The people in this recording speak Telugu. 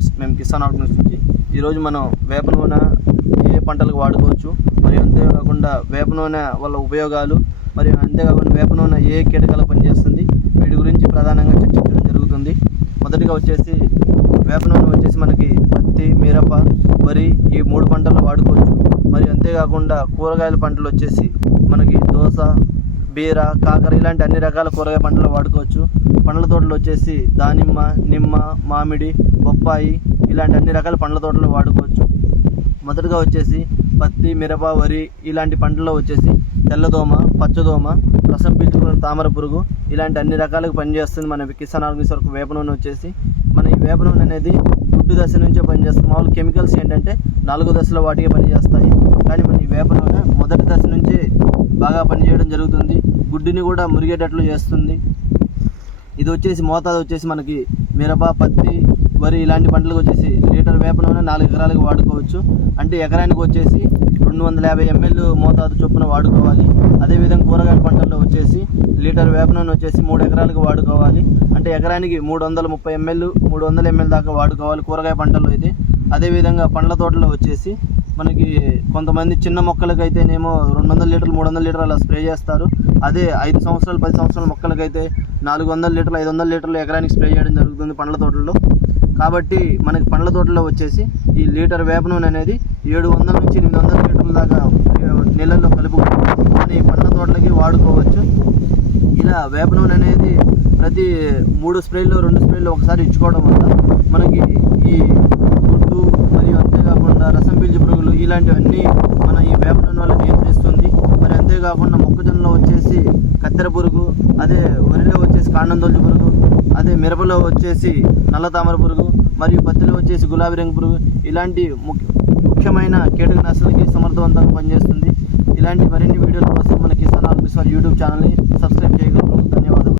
ఫ్రెండ్స్ మేము కిసాన్ ఆర్గనైజ్ నుంచి. ఈరోజు మనం వేప నూనె ఏ పంటలకు వాడుకోవచ్చు మరియు అంతేకాకుండా వేప నూనె వల్ల ఉపయోగాలు మరియు అంతేకాకుండా వేప నూనె ఏ కీటకాలు పనిచేస్తుంది వీటి గురించి ప్రధానంగా చర్చించడం జరుగుతుంది. మొదటిగా వచ్చేసి వేప నూనె వచ్చేసి మనకి పత్తి మిరప వరి ఈ మూడు పంటలు వాడుకోవచ్చు. మరియు అంతేకాకుండా కూరగాయల పంటలు వచ్చేసి మనకి దోశ బీర కాకర ఇలాంటి అన్ని రకాల కూరగాయ పంటలు వాడుకోవచ్చు. పండ్ల తోటలు వచ్చేసి దానిమ్మ నిమ్మ మామిడి బొప్పాయి ఇలాంటి అన్ని రకాల పండ్ల తోటలు వాడుకోవచ్చు. మొదటగా వచ్చేసి పత్తి మిరప వరి ఇలాంటి పంటల్లో వచ్చేసి తెల్లదోమ పచ్చదోమ రసం పీల్చుకున్న తామర పురుగు ఇలాంటి అన్ని రకాలకు పనిచేస్తుంది మన కిసాన్ ఆర్గనైజ్ వరకు వేప నూనె వచ్చేసి. మన ఈ వేప నూనె అనేది గుడ్డు దశ నుంచే పనిచేస్తుంది. మామూలు కెమికల్స్ ఏంటంటే నాలుగో దశలో వాటికి పనిచేస్తాయి. కానీ మన ఈ వేప నూనె మొదటి దశ నుంచే బాగా పనిచేయడం జరుగుతుంది. గుడ్డుని కూడా మురిగేటట్లు చేస్తుంది. ఇది వచ్చేసి మోతాదు వచ్చేసి మనకి మిరప పత్తి వరి ఇలాంటి పంటలకు వచ్చేసి లీటర్ వేప నూనె నాలుగు ఎకరాలకు వాడుకోవచ్చు. అంటే ఎకరానికి వచ్చేసి రెండు వందల యాభై ఎంఎల్ మోతాదు చొప్పున వాడుకోవాలి. అదేవిధంగా కూరగాయల పంటల్లో వచ్చేసి లీటర్ వేప నూనె వచ్చేసి మూడు ఎకరాలకు వాడుకోవాలి. అంటే ఎకరానికి మూడు వందల ముప్పై ఎంఎల్ మూడు వందల ఎంఎల్ దాకా వాడుకోవాలి కూరగాయ పంటల్లో అయితే. అదేవిధంగా పండ్ల తోటలో వచ్చేసి మనకి కొంతమంది చిన్న మొక్కలకైతేనేమో రెండు వందల లీటర్లు మూడు వందల లీటర్లు అలా స్ప్రే చేస్తారు. అదే ఐదు సంవత్సరాలు పది సంవత్సరాల మొక్కలకైతే నాలుగు వందల లీటర్లు ఐదు వందల లీటర్లు ఎకరానికి స్ప్రే చేయడం జరుగుతుంది పండ్ల తోటల్లో. కాబట్టి మనకి పండ్ల తోటలో వచ్చేసి ఈ లీటర్ వేప నూనె అనేది ఏడు వందల నుంచి ఎనిమిది వందల లీటర్ల దాకా నీళ్ళల్లో కలుపుకొని మన ఈ పండ్ల తోటలకి వాడుకోవచ్చు. ఇలా వేప నూనె అనేది ప్రతి మూడు స్ప్రేల్లో రెండు స్ప్రేలు ఒకసారి ఇచ్చుకోవడం వల్ల మనకి ఈ గుడ్డు మరియు అంతేకాకుండా రసం పీల్చు పురుగులు ఇలాంటివన్నీ మన ఈ వేప వల్ల నియంత్రిస్తుంది. మరి అంతేకాకుండా మొక్కజొన్నలో వచ్చేసి కత్తెర పురుగు అదే వరిలో వచ్చేసి కాండం పురుగు అదే మిరపలో వచ్చేసి నల్ల తామర పురుగు మరియు పత్తిలో వచ్చేసి గులాబీ రంగు పురుగు ఇలాంటి ముఖ్య ముఖ్యమైన కీటకనాశనలకి సమర్థవంతంగా పనిచేస్తుంది. ఇలాంటి మరిన్ని వీడియోల కోసం మన కిసాన్ ఆర్గనిస్ యూట్యూబ్ ఛానల్ని సబ్స్క్రైబ్ చేయగలరు.